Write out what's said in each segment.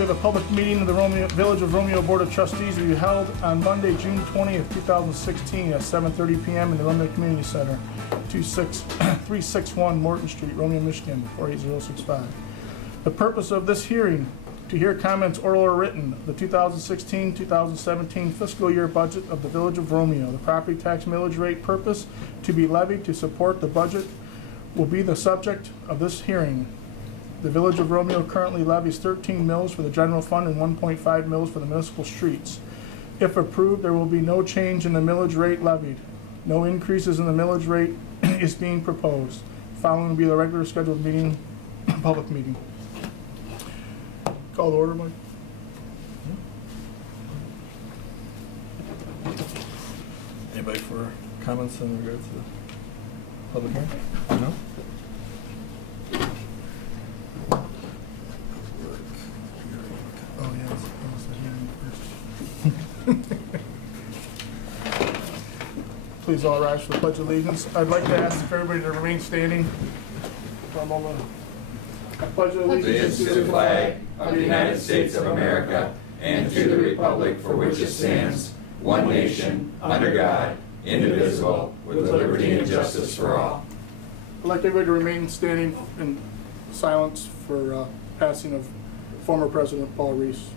we have a public meeting of the Village of Romeo Board of Trustees to be held on Monday, June 20th, 2016 at 7:30 p.m. in the Romeo Community Center, 361 Morton Street, Romeo, Michigan, 48065. The purpose of this hearing, to hear comments oral or written, the 2016-2017 fiscal year budget of the Village of Romeo. The property tax millage rate purpose to be levied to support the budget will be the subject of this hearing. The Village of Romeo currently levies 13 mills for the general fund and 1.5 mills for the municipal streets. If approved, there will be no change in the millage rate levied. No increases in the millage rate is being proposed. Following will be the regular scheduled meeting, public meeting. Call to order, Mike. Anybody for comments in regards to the public hearing? No? Oh, yeah, that was the hearing first. Please all rise for the Pledge of Allegiance. I'd like to ask if everybody to remain standing for a moment. I pledge Allegiance to the flag of the United States of America and to the republic for which it stands, one nation, under God, indivisible, with liberty and justice for all. I'd like everybody to remain standing in silence for passing of former President Paul Reese.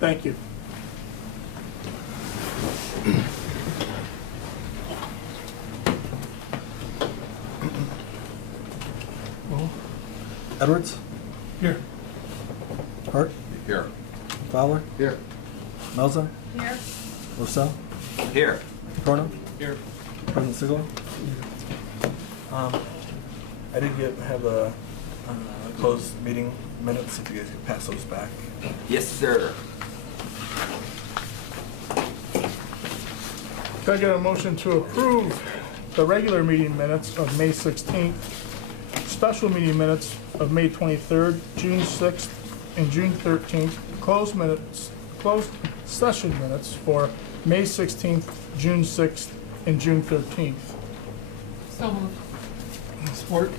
Thank you. Edwards? Here. Hart? Here. Fowler? Here. Melza? Here. Rossell? Here. Corno? Here. President Sigel? I did have a closed meeting minutes, if you guys could pass those back. Yes, sir. Can I get a motion to approve the regular meeting minutes of May 16th, special meeting minutes of May 23rd, June 6th, and June 13th, closed session minutes for May 16th, June 6th, and June 13th? So moved. Support?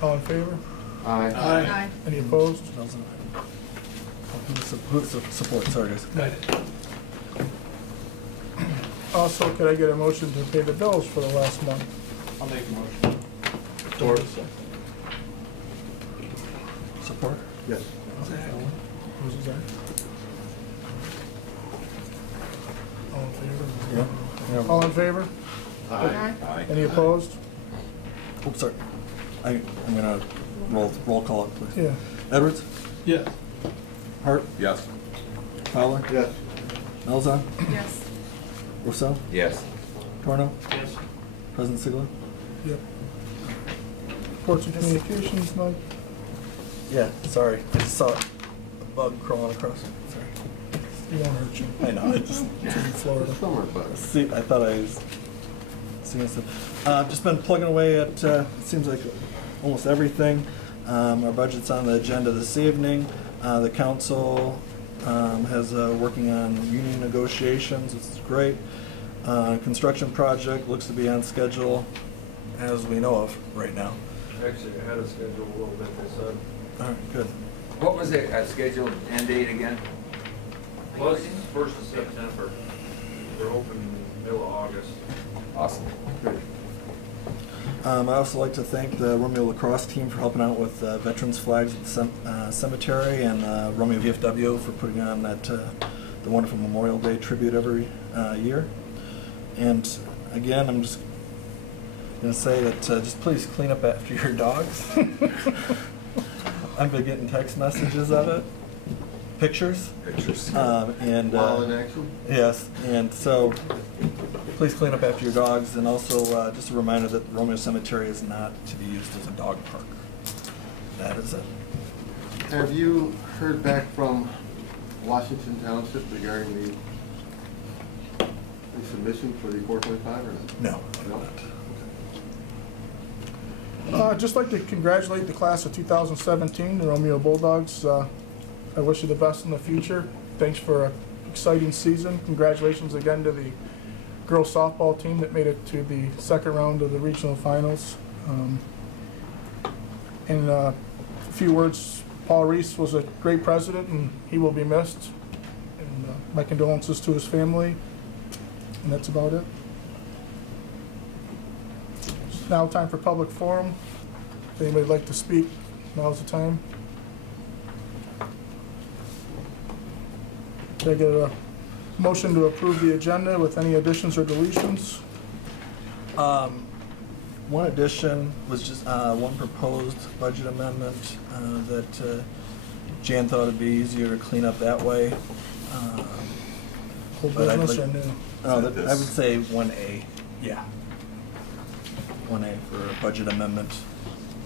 All in favor? Aye. Aye. Any opposed? Melza? Who's support? Sorry, guys. Also, could I get a motion to pay the bills for the last month? I'll make a motion. Support? Yes. Who's that? All in favor? Yeah. All in favor? Aye. Any opposed? Oops, sorry. I'm gonna roll call it, please. Yeah. Edwards? Yes. Hart? Yes. Fowler? Yes. Melza? Yes. Rossell? Yes. Corno? Yes. President Sigel? Yep. Reports and communications, Mike? Yeah, sorry. I just saw a bug crawling across. Sorry. It won't hurt you. I know. It's It's in Florida. Summer bug. See, I thought I was seeing stuff. Just been plugging away at, it seems like almost everything. Our budget's on the agenda this evening. The council has working on union negotiations, which is great. Construction project looks to be on schedule, as we know of right now. Actually, ahead of schedule a little bit, they said. All right, good. What was the scheduled end date again? Plus, 1st of September. They're open middle of August. Awesome. I also like to thank the Romeo lacrosse team for helping out with veterans flags at the cemetery, and Romeo VFW for putting on that the wonderful Memorial Day tribute every year. And again, I'm just going to say that just please clean up after your dogs. I've been getting text messages of it, pictures. And While in action? yes, and so please clean up after your dogs, and also just a reminder that Romeo Cemetery is not to be used as a dog park. That is it. Have you heard back from Washington Township regarding the submission for the 425 or not? No. No? I'd just like to congratulate the class of 2017, the Romeo Bulldogs. I wish you the best in the future. Thanks for an exciting season. Congratulations again to the girls softball team that made it to the second round of the regional finals. In a few words, Paul Reese was a great president, and he will be missed. And my condolences to his family. And that's about it. It's now time for public forum. If anybody would like to speak, now's the time. Can I get a motion to approve the agenda with any additions or deletions? One addition was just one proposed budget amendment that Jan thought it'd be easier to clean up that way. Old But I'd business like- or new? I would say 1A. Yeah. 1A for a budget amendment.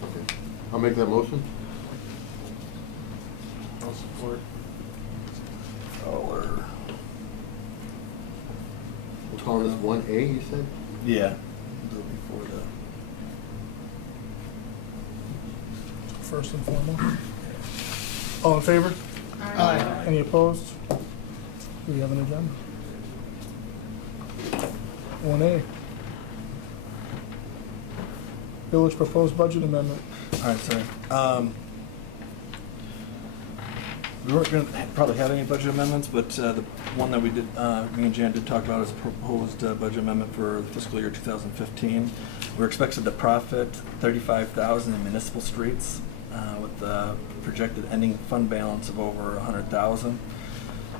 Okay. I'll make that motion. I'll support. Or, We're calling this 1A, you said? yeah. Do it before the. First and foremost. All in favor? Aye. Any opposed? We have an agenda. 1A. Village proposed budget amendment. All right, sorry. We weren't going to probably have any budget amendments, but the one that we did, me and Jan did talk about is a proposed budget amendment for the fiscal year 2015. We're expected to profit $35,000 in municipal streets with a projected ending fund balance of over $100,000.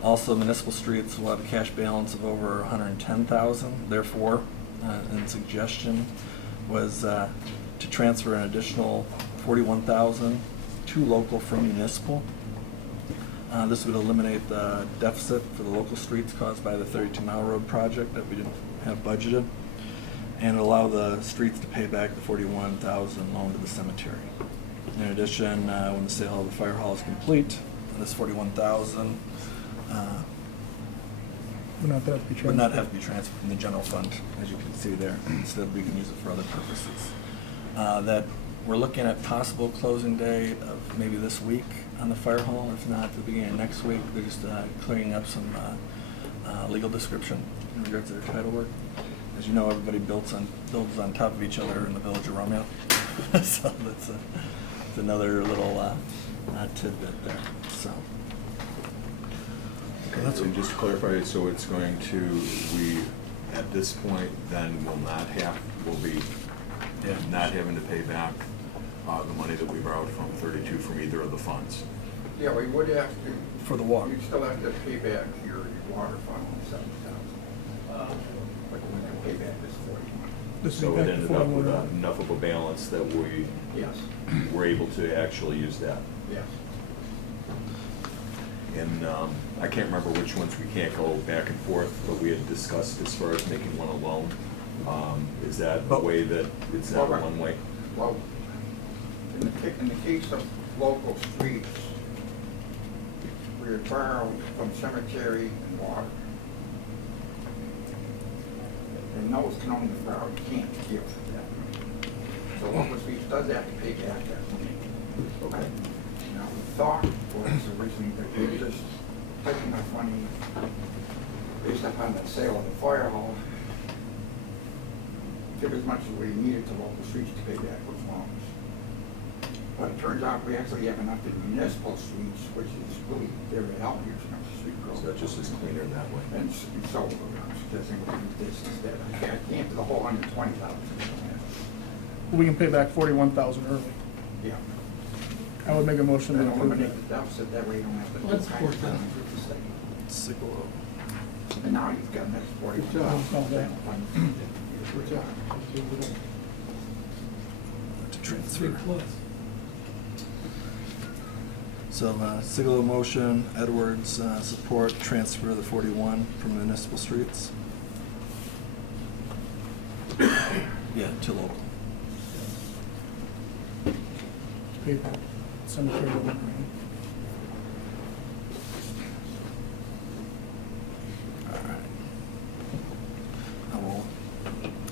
Also, municipal streets will have a cash balance of over $110,000. Therefore, and suggestion was to transfer an additional $41,000 to local from municipal. This would eliminate the deficit for the local streets caused by the 32-mile road project that we didn't have budgeted, and allow the streets to pay back the $41,000 loan to the cemetery. In addition, when the sale of the fire hall is complete, this $41,000 Would not have to be would not transferred. have to be transferred from the general fund, as you can see there. Instead, we can use it for other purposes. That we're looking at possible closing date of maybe this week on the fire hall, if not the beginning of next week. They're just clearing up some legal description in regards to their title work. As you know, everybody builds on top of each other in the village of Romeo. So that's another little tidbit there. So. That's just to clarify, so it's going to, we, at this point, then will be Yeah. not having to pay back the money that we borrowed from 32 from either of the funds. Yeah, we would have to. For the water. You'd still have to pay back your water fund on $7,000. But we can pay back this 41. This is So back it to ended up with 41. enough of a balance that we Yes, were able to actually use that. yes. And I can't remember which ones we can't go back and forth, but we had discussed as far as making one a loan. Is that a way that it's not Well, one way? Well, in the case of local streets, we are borrowed from cemetery and water. And those can only borrow, you can't give that. So local streets does have to pay back that money. Okay. Now, the thought was originally that we were just taking enough money based upon the sale of the fire hall, give as much as we needed to local streets to pay back those loans. But it turns out we actually have enough in municipal streets, which is really very help here, you know, street growth. So that just is cleaner that way. And so, I'm suggesting we do this instead. I can't do the whole $120,000. We can pay back 41,000 early. Yeah. I would make a motion Then to approve eliminate that. the deficit, that way you don't have to. do Let's kind of support that. things with the state. Sickle. And now you've got an extra Good job. $41,000. Good job. To transfer. So, Sigalo motion, Edwards support, transfer the 41 from municipal streets. Yeah, to local. Paper, cemetery. All right. I will.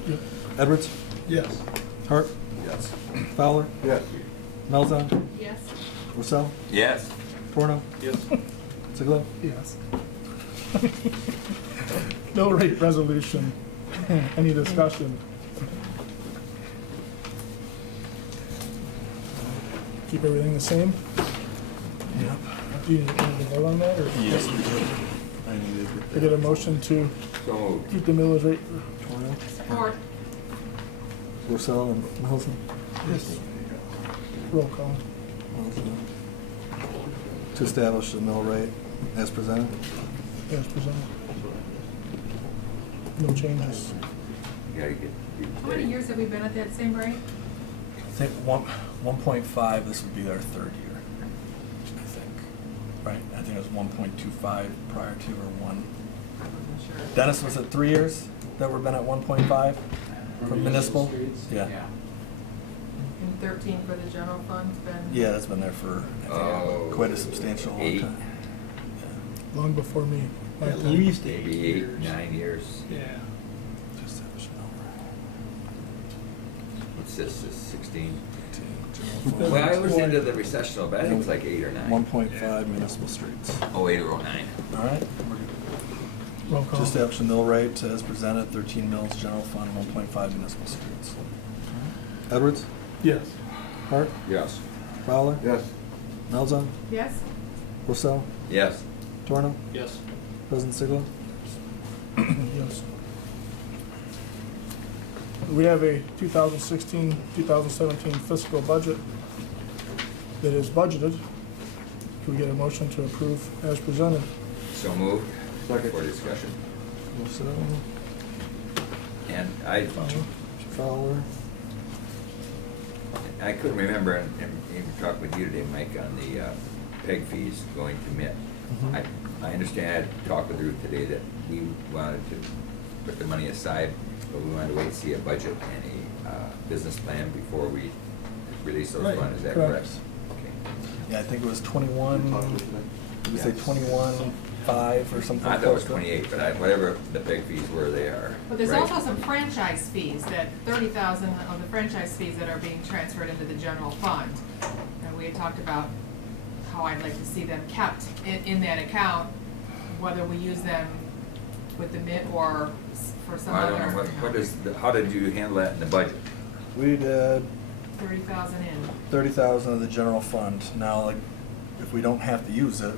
Yep. Edwards? Yes. Hart? Yes. Fowler? Yes. Melzon? Yes. Rousseau? Yes. Torno, Yes. Siglo. Yes. Mill rate resolution. Any discussion? Keep everything the same? Yep. Do you need to vote on that, or? Yes, we do. I needed I get a motion to So moved. keep the millage rate. Torno, Support. Purcell, and Middleton. Yes. Roll call. To establish the mill rate as presented. As presented. No changes. You gotta get. How many years have we been at that same rate? I think 1.5, this would be our third year, I think. Right, I think it was 1.25 prior to, or 1. I wasn't sure. Dennis, was it 3 years that we've been at 1.5 for municipal? Yeah. And 13 for the general fund's been? Yeah, that's been there for, I think, quite a substantial long 8. time. Long before me. My At time. least Maybe 8, 9 years. Yeah. To establish a mill What's this, is 16? rate. Well, I was into the recessional, but I think it was like 8 or 9. 1.5 municipal streets. Oh, 8 or 09. All right. Roll call. To establish a mill rate as presented, 13 mills, general fund, 1.5 municipal streets. Edwards? Yes. Hart? Yes. Fowler? Yes. Melzon? Yes? Purcell? Yes. Torno? Yes. President Siglo? Yes. We have a 2016-2017 fiscal budget that is budgeted. Can we get a motion to approve as presented? So moved. Second. For discussion. Purcell? And I Fowler? couldn't remember, and even talked with you today, Mike, on the PEG fees going to MIT. Mhm. I understand, I talked with Ruth today, that we wanted to put the money aside, but we wanted to wait and see a budget and a business plan before we release those Right, funds. Is that correct. correct? Okay. Yeah, I think it was We 21, talked with them. did we say Yes. 21.5 or something? I thought it was close to 28, but whatever the PEG fees were, they are. But there's right. also some franchise fees, that 30,000 of the franchise fees that are being transferred into the general fund. And we had talked about how I'd like to see them kept in that account, whether we use them with the MIT or for some I other. don't know, what is, how did you handle that in the budget? We did 30,000 in. 30,000 of the general fund. Now, like, if we don't have to use it,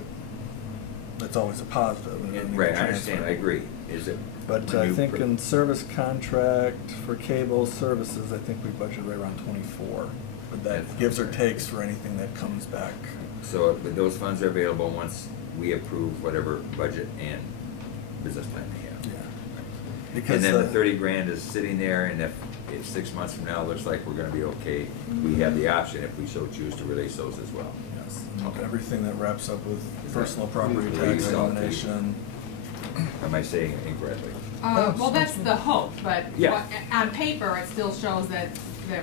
that's always a positive. and we don't need to Right, I transfer understand, I it. agree. Is it? But when I you think put- in service contract for cable services, I think we budgeted right around 24. But that gives or takes for anything that comes back. So but those funds are available once we approve whatever budget and business plan they have. Yeah. Because And then the 30 grand is sitting there, and if 6 months from now looks like we're gonna be okay, we have the option, if we so choose, to release those as well. Yes. Okay. Everything that wraps up with Is personal that- property Please tax don't. elimination. Am I saying it incorrectly? Well, that's the hope, but Yeah. on paper, it still shows that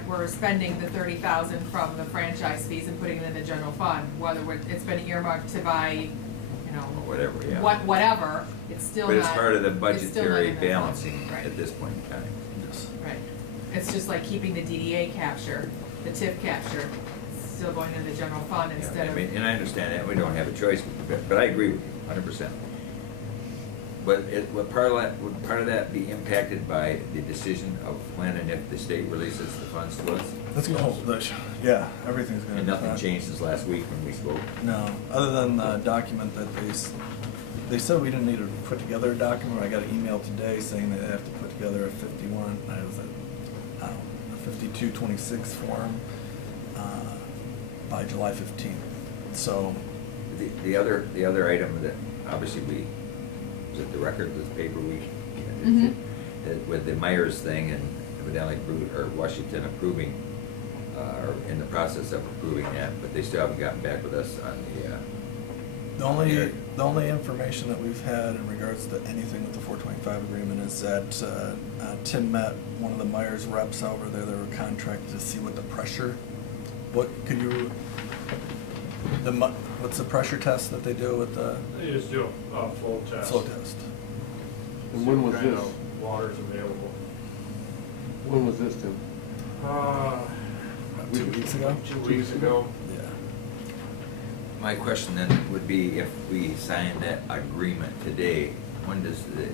we're spending the 30,000 from the franchise fees and putting it in the general fund, whether it's been earmarked to buy, you know, Or whatever, yeah. whatever, it's still not. But it's part of the it's still not budgetary in the fund. balancing Right. at this point in time. Yes. Right. It's just like keeping the DDA capture, the TIF capture, still going in the general fund Yeah, instead I of. mean, and I understand that, we don't have a choice, but I agree with you, 100%. But would part of that be impacted by the decision of when and if the state releases the funds to us? Let's go. Yeah, everything's gonna. And nothing be fine. changed since last week when we spoke? No, other than the document that they said we didn't need to put together a document. I got an email today saying that they have to put together a 51, I don't know, a 5226 form by July 15th. So, The other item that obviously was it the record, this paper we, Mhm. with the Myers thing and evidently Washington approving, or in the process of approving that, but they still haven't gotten back with us on the only information that we've had in regards to anything with the 425 agreement is that Tim met one of the Myers reps over there. They were contracted to see what the pressure. What's the pressure test that they do with the They just do a flow test. flow test? And when was See what kind this? of Water's available. When was this, Tim? About 2 weeks ago. 2 weeks ago. Yeah. My question then would be, if we sign that agreement today, when does the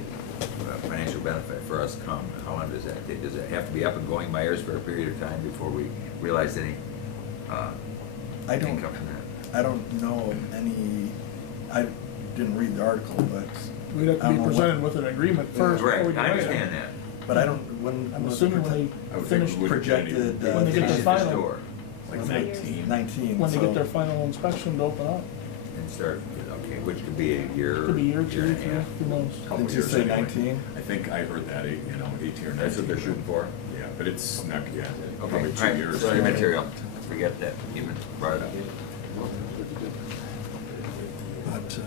financial benefit for us come? How long does that take? Does it have to be up and going buyers for a period of time before we realize any I don't, income from that? I don't know of any, I didn't read the article, but. We'd have I to don't be know what- presented with an agreement first before we Correct, do I anything. understand that. But I don't, when. I'm was assuming it when I they would finish, think we would projected, when when they get their final- store, Like 19, when they so- get their final inspection to open up. and start, okay, which could be a year. Could be a year, and two, a three, half. who knows? couple Did you years say anyway. 19? I think I heard that, 18 or 19. That's what they're shooting for? Yeah, but it's not, yeah, Okay, probably all 2 right, years. so your material, forget that, even brought it up. But,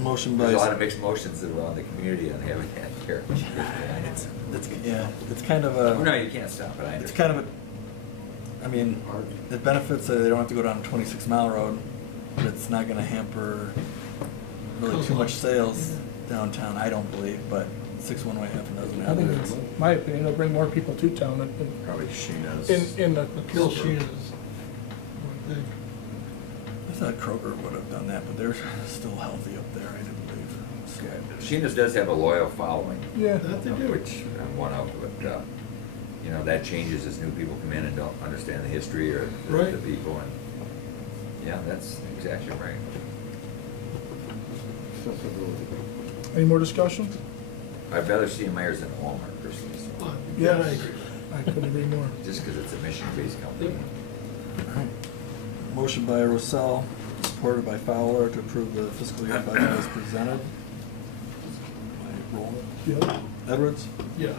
motion by. There's a lot of mixed emotions around the community on having that here. Yeah, it's kind of Oh, no, a, you can't stop it, I it's understand. kind of a, I mean, it benefits that they don't have to go down 26 Mile Road, but it's not gonna hamper really too much sales downtown, I don't believe, but 6 one way, half a dozen the I think other. it's, my opinion, it'll bring more people to town Probably Sheena's. in the. Kill Sheena's. I thought Kroger would have done that, but they're still healthy up there, I didn't believe. So- Sheena's does have a loyal following. Yeah. Which I'm one of, but, you know, that changes as new people come in and don't understand the history or the Right. people, and, yeah, that's exactly right. Accessibility. Any more discussion? I'd rather see a Myers than a Walmart personally, Yeah, I agree. I couldn't agree more. just because it's a mission-based company. Alright. Motion by Rossell, supported by Fowler, to approve the fiscal year budget as presented. Roll it. Yeah. Edwards, Yes.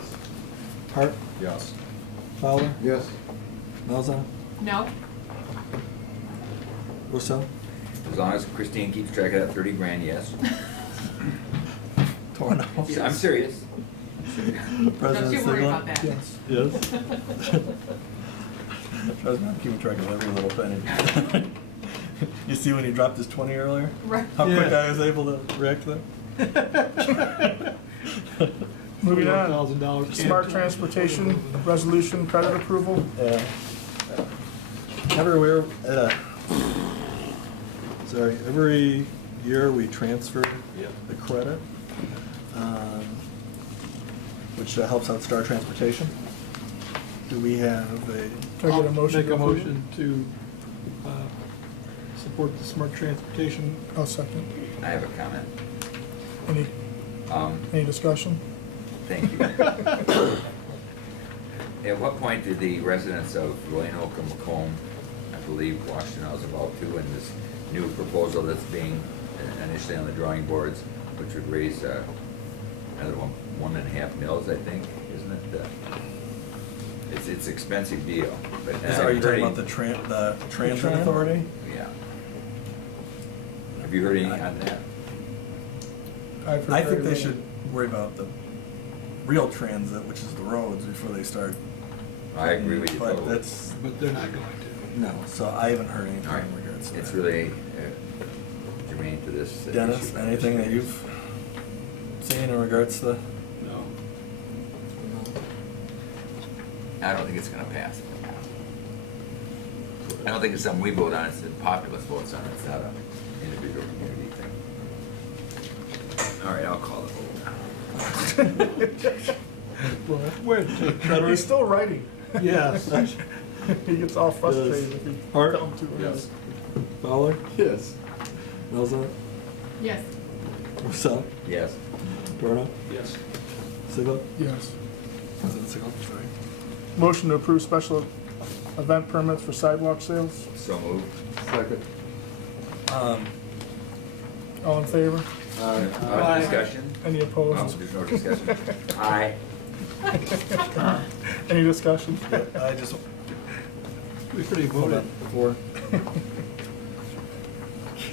Hart, Yes. Fowler, Yes. Melza, No? Rossell, As long as Christine keeps track of that 30 grand, yes. Torno. I'm serious. President Don't you worry Sigler? about that. Yes. Yes. I was not keeping track of every little penny. You see when he dropped his 20 earlier? Right. How quick Yeah. I was able to react to that? Moving on. $41,000. Smart transportation, resolution, credit approval. Yeah. Everywhere, sorry, every year we transfer the credit, which helps out Star Transportation. Do we have a, Can I get a motion? Make to a approve? motion to support the smart transportation. I'll second. I have a comment. Any, Um, any discussion? Thank you. At what point did the residents of Roanoke and Macomb, I believe Washington I was about to, and this new proposal that's being initially on the drawing boards, which would raise another 1.5 mils, I think, isn't it? It's expensive deal, but. are you talking about the transit tram? authority? Yeah. Have you heard anything on that? I've heard I very think they little. should worry about the real transit, which is the roads, before they start. I agree with you But totally. that's, But they're not going to. no, so I haven't heard anything All right, in regards to that. it's really germane to this. Dennis, issue. anything that you've seen in regards to the? No. I don't think it's gonna pass. I don't think it's something we vote on, it's the populace votes on it, it's not an individual community thing. All right, I'll call the vote. Well, Wait, he's still writing. Yes. He gets all frustrated if you Hart? tell him to. Yes. Fowler, Yes. Melza, Yes. Rossell, Yes. Torno, Yes. Sigel, Yes. President Sigel, sorry. Motion to approve special event permits for sidewalk sales. So moved. Second. All in favor? Aye. Discussion? Any No, opposed? there's no discussion. Aye. Any discussion? I just, We pretty hold voted. on, before.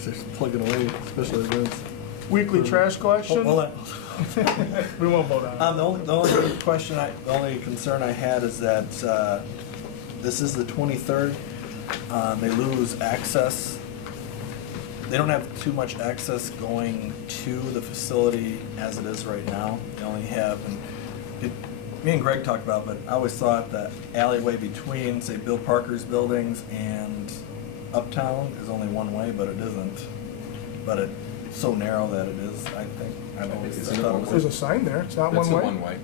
They're plugging away, special events. Weekly trash collection? Hold on. We won't vote on it. The only question the only concern I had is that, this is the 23rd. They lose access. They don't have too much access going to the facility as it is right now. They only have, me and Greg talked about, but I always thought that alleyway between, say, Bill Parker's buildings and uptown is only one way, but it isn't. But it's so narrow that it is, I think. I've always Is it thought it There's a was. sign there, it's not That's one a way? one-way.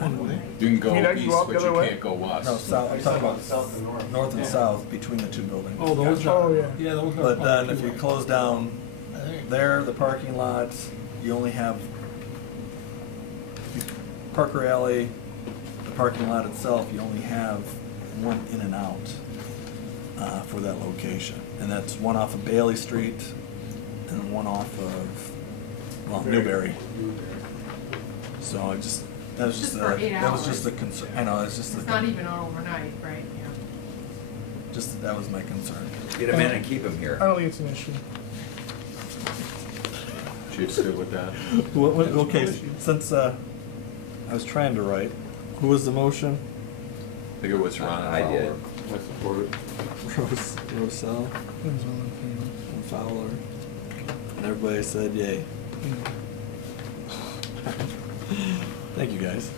One way. You can go You mean I can go east, out the but you other way? can't go west. No, south, I'm talking about South and north. north and Yeah. south between the two buildings. Oh, those Oh, are, yeah. yeah, those are. But then parking if you lots. close down I think- there, the parking lots, you only have Parker Alley, the parking lot itself, you only have one in and out for that location. And that's one off of Bailey Street and one off of, well, Newberry. So I just, that was Just just, for 8 that was just hours. a concern, I know, it's just It's a, not even overnight, right, yeah. just, that was my concern. Get them in and keep them I here. don't think it's an issue. Chief's good with that? Okay, since I was trying to write, who was the motion? I think it was Ron and I did. Fowler. I support it. Rosell Depends on and Fowler. And everybody said yay. Thank you, guys.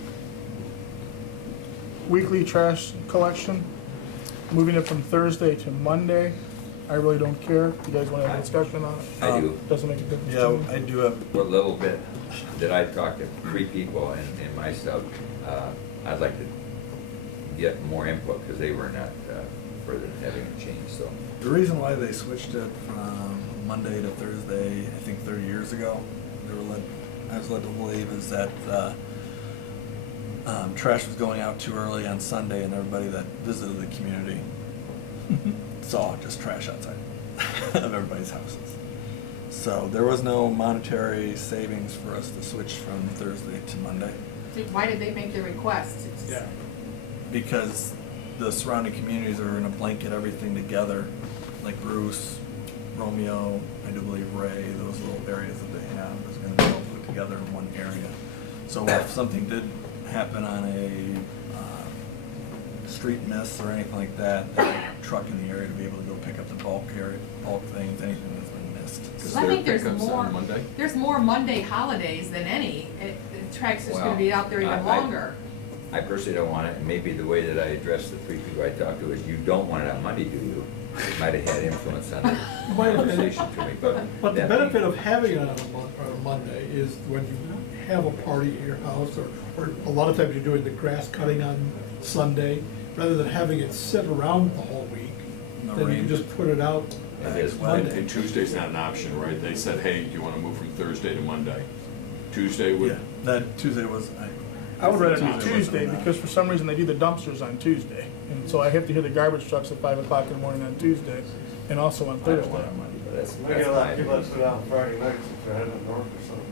Weekly trash collection, moving it from Thursday to Monday. I really don't care. You guys want to have a discussion on it? I do. Doesn't make a difference to Yeah, me. I do have, For a little bit that I talked to 3 people and my stuff, I'd like to get more input because they were not further than having a change, so. the reason why they switched it from Monday to Thursday, I think 30 years ago, I was led to believe is that trash was going out too early on Sunday and everybody that visited the community saw just trash outside of everybody's houses. So there was no monetary savings for us to switch from Thursday to Monday Why did they make the request? Yeah. because the surrounding communities are gonna blanket everything together, like Bruce, Romeo, I do believe Ray, those little areas that they have is gonna be all put together in one area. So if something did happen on a street miss or anything like that, there's a truck in the area to be able to go pick up the bulk things, anything that's been missed. Is I there think there's pickups on more, Monday? there's more Monday holidays than any. The track's just gonna Well, be out there even I- longer. I personally don't want it, and maybe the way that I addressed the 3 people I talked to is you don't want it on Monday, do you? Might have had influence on the Might have had- conversation to me, but. But the that benefit being- of having it on a Monday is when you have a party at your house, or a lot of times you're doing the grass cutting on Sunday, rather than having it sit around the whole week, No then you rain. can just put it out It is. next And Monday. and Tuesday's not an option, right? They said, hey, do you want to move from Thursday to Monday? Tuesday would, Yeah, that Tuesday was, I would rather do Tuesday wasn't Tuesday enough. because for some reason they do the dumpsters on Tuesday. And so I have to hear the garbage trucks at 5 o'clock in the morning on Tuesday and also on I don't Thursday. want it on Monday, but that's. We get a lot of people that sit out Friday nights if they're heading north or something.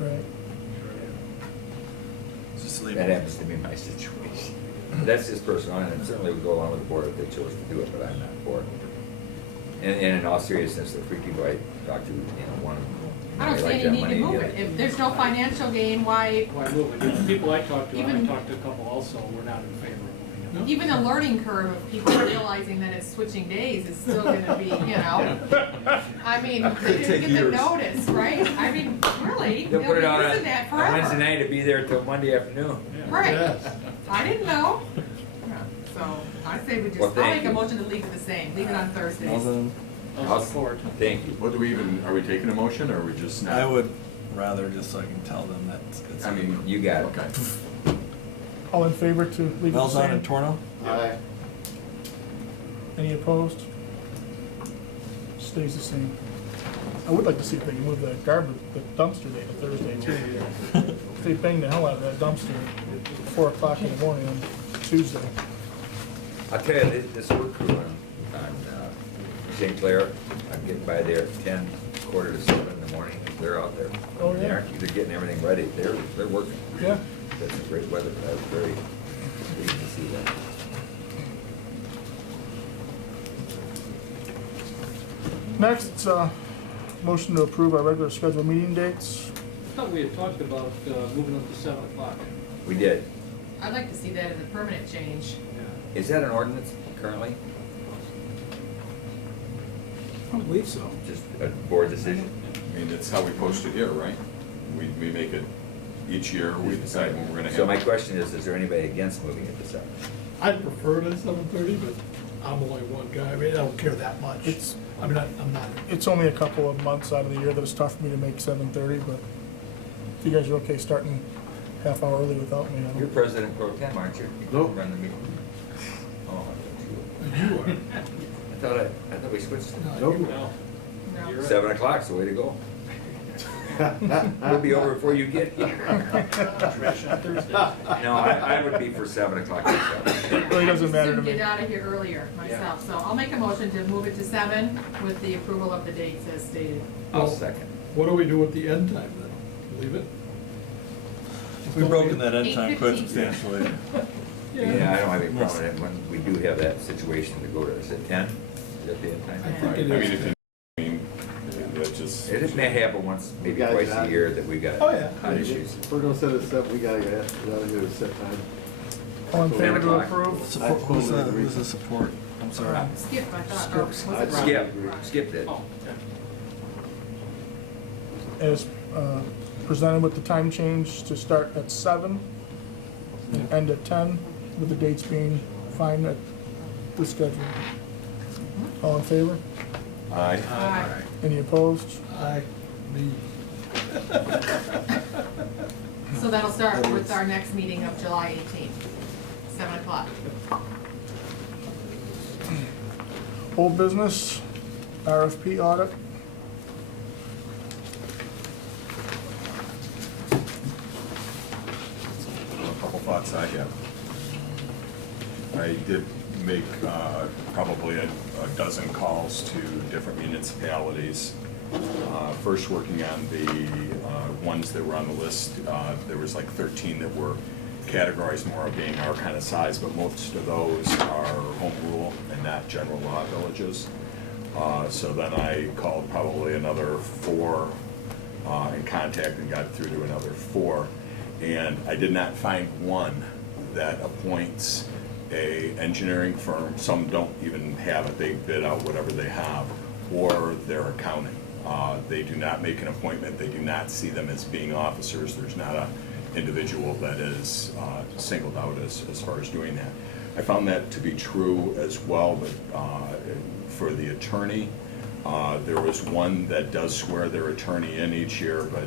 Right. just leave That it. happens to be my situation. But that's just personal, and certainly would go along with the board if they chose to do it, but I'm not for it. And in all seriousness, the 3 people I talked to, one. I don't see like any that need to money, move the it. other- If there's no financial gain, why, Why move it? The people I talked to, and I Even- talked to a couple also, were not in favor of moving it. even the learning curve of people realizing that it's switching days is still gonna be, I mean, they Could take didn't get the years. notice, right? I mean, really, They'll they'll put be it out using that on Wednesday forever. night to be there till Monday afternoon. Right, Yes. I didn't know. Yeah, so, I say we just, Well, I'll thank make a you. motion to leave it the same, leave it on Well, Thursdays. then, I'll support. Thank you. what do we even, are we taking a motion or are we just not? I would rather just so I can tell them that it's. I mean, You got it. okay. All in favor to leave it the Mel's on and same? Torno? Aye. Any opposed? Stays the same. I would like to see if they can move the dumpster day to Thursday too. If they bang the hell out of that dumpster at 4 o'clock in the morning on Tuesday. I'll tell you, this work crew on St. Clair, I'm getting by there at 10, quarter to 7 in the morning, they're out there. Oh, yeah. They're getting everything ready, they're working. Yeah. That's some great weather, I was very pleased to see that. Next, it's a motion to approve our regular scheduled meeting dates. I thought we had talked about moving them to 7 o'clock. We did. I'd like to see that as a permanent change. Is that an ordinance currently? I don't believe so. Just a board decision? I mean, that's how we post it here, right? We make it, each year, we decide when we're gonna have. So my question is there anybody against moving it to 7? I'd prefer it at 7:30, but I'm only one guy, I mean, I don't care that much. It's- I'm not, It's only a couple of months out of the year that it's tough for me to make 7:30, but if you guys are okay starting half hour early without me, I You're don't. president pro tem, aren't you? You Nope. Run the meeting. Oh, you are. I thought we switched. No, you No, No. you're right. 7 o'clock's the way to go. We'll be over before you get here. Trash on Thursday. No, I would be for 7 o'clock myself. It really doesn't matter to Soon me. get out of here earlier myself, so I'll make a motion to move it to 7 with the approval of the dates as stated. I'll second. What do we do with the end time then? Leave it? We've broken that end time quite 8:15. substantially. Yeah, I don't have any problem with it when we do have that situation to go to, is it 10? Is that the end I time? think it I mean, is. if you, that just. It may happen once, maybe gotta twice get a out. year that we got Oh, yeah. hot issues. If we're gonna set this up, we gotta do a set time. All in favor to 10 o'clock. approve? Support, who's the support? I'm sorry. Skip, I thought, or was it Ron? Skip did. Oh, okay. As presented with the time change to start at 7 and end at 10, with the dates being fine at the schedule. All in favor? Aye. Aye. Any opposed? I, me. So that'll start with our next meeting of July 18th, 7 o'clock. Old business, RFP audit. A couple thoughts I have. I did make probably a dozen calls to different municipalities. First working on the ones that were on the list, there was like 13 that were categorized more of being our kind of size, but most of those are home rule and not general law villages. So then I called probably another 4 and contacted and got through to another 4. And I did not find one that appoints a engineering firm. Some don't even have it, they bid out whatever they have, or their accounting. They do not make an appointment, they do not see them as being officers. There's not a individual that is singled out as far as doing that. I found that to be true as well, but for the attorney, there was one that does swear their attorney in each year, but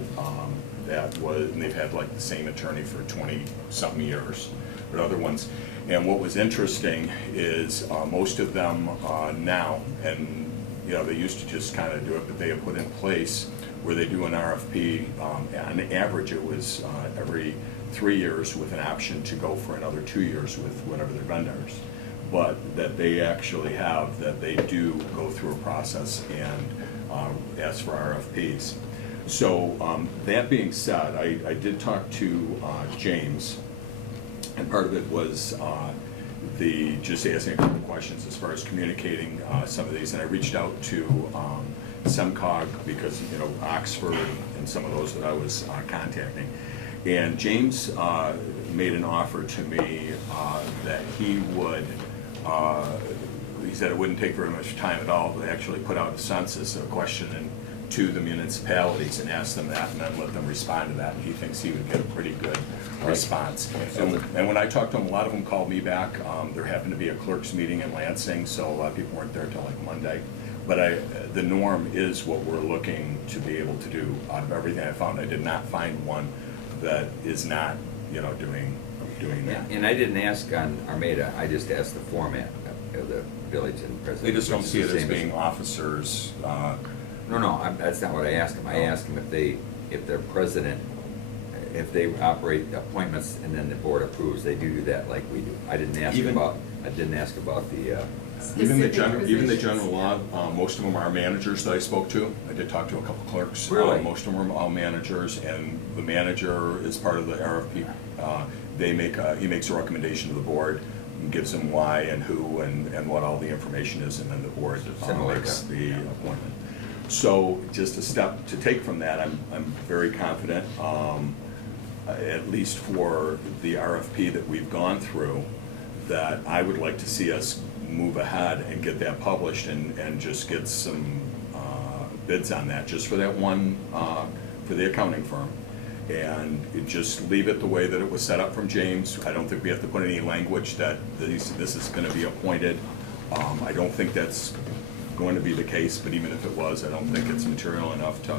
that was, and they've had like the same attorney for 20-something years, but other ones. And what was interesting is most of them now, and you know, they used to just kind of do it, but they have put in place where they do an RFP. On average, it was every 3 years with an option to go for another 2 years with whatever their vendors. But that they actually have, that they do go through a process and ask for RFPs. So that being said, I did talk to James, and part of it was just asking a couple questions as far as communicating some of these. And I reached out to SEMCOG because, you know, Oxford and some of those that I was contacting. And James made an offer to me that he would, he said it wouldn't take very much time at all to actually put out a census, a question to the municipalities and ask them that and then let them respond to that. And he thinks he would get a pretty good response. And when I talked to him, a lot of them called me back. There happened to be a clerk's meeting in Lansing, so a lot of people weren't there till like Monday. But the norm is what we're looking to be able to do. Out of everything I found, I did not find one that is not, you know, doing that. And I didn't ask on Armada, I just asked the format of the village and president. They just don't see it as Same being officers. No, that's not what I asked them. I asked them if their president, if they operate appointments and then the board approves, they do that like we do. I didn't ask about the, Even the Specific general law, most of them are managers that I spoke to. I did talk to a couple clerks. Really? Most of them are all managers, and the manager is part of the RFP. He makes a recommendation to the board, and gives them why and who and what all the information is, and then the board makes the appointment. So just a step to take from that, I'm very confident, at least for the RFP that we've gone through, that I would like to see us move ahead and get that published and just get some bids on that, just for that one, for the accounting firm. And just leave it the way that it was set up from James. I don't think we have to put any language that this is going to be appointed I don't think that's going to be the case, but even if it was, I don't think it's material enough to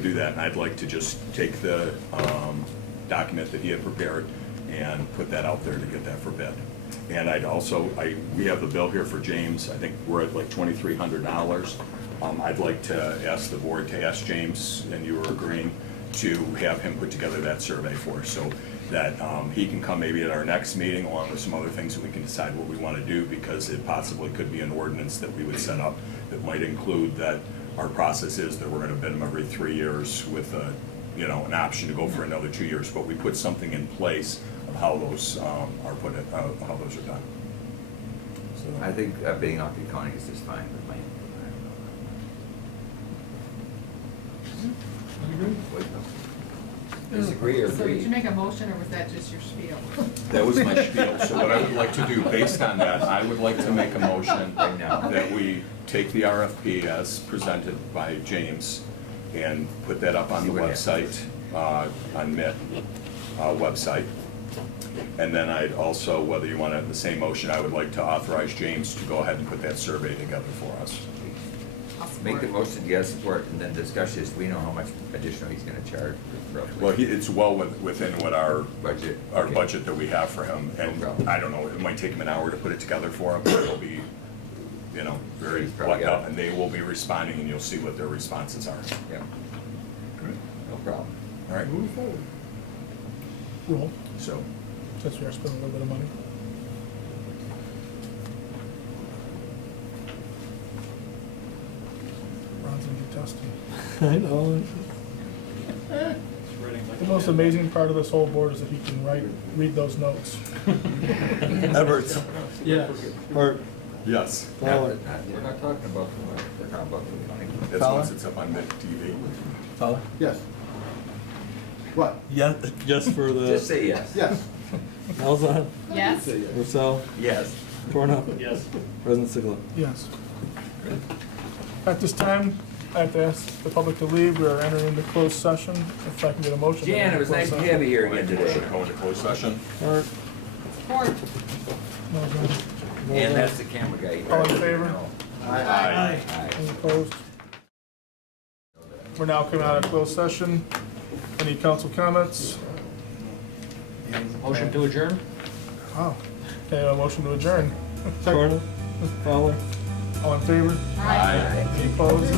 do that. And I'd like to just take the document that he had prepared and put that out there to get that for bid. And I'd also, we have the bill here for James. I think we're at like $2,300. I'd like to ask the board to ask James, and you were agreeing, to have him put together that survey for us, so that he can come maybe at our next meeting along with some other things that we can decide what we want to do, because it possibly could be an ordinance that we would set up that might include that our process is that we're going to bid them every 3 years with a, you know, an option to go for another 2 years, but we put something in place of how those are put in, how those are done. So, I think bidding off the county is just fine with my. Disagree or So did agree? you make a motion, or was that just your spiel? that was my spiel. So what I would like to do, based on that, I would like to make a motion Right now. that we take the RFP as presented by James and put that up on See the what website, on MIT website. And then I'd also, whether you want it in the same motion, I would like to authorize James to go ahead and put that survey together for us. I'll support Make the it. motion, get support, and then discuss this. We know how much additional he's gonna charge roughly. Well, it's well within what our Budget. our Okay. budget that we have for him, and No problem. I don't know, it might take him an hour to put it together for him, but it'll be, you know, very He's probably buttoned got up, it. and they will be responding, and you'll see what their responses are. Yeah, no problem. All right, Move forward. Roll, so, since we are spending a little bit of money. Ron's gonna get tested. I know. The most amazing part of this whole board is that he can read those notes. Everett. Yes. Hart. yes, Fowler. We're not talking about, we're talking about the county. that's Fowler? once it's up on Mint TV. Fowler. Yes. What? Yeah, just for the. Just say yes. Yes. Malzahn. Yes? Rousseau. Yes. Torna. Yes. President Sigla. Yes. At this time, I have to ask the public to leave. We are entering into closed session. If I can get a motion. Jan, it was nice to have you here again today. Should go into closed session. Hart. Support. And that's the camera guy. All in favor? No. Aye. Aye. Any opposed? We're now coming out of closed session. Any council comments? Motion to adjourn? Oh, okay, a motion to adjourn. Torna. Fowler. All in favor? Aye. Any opposed?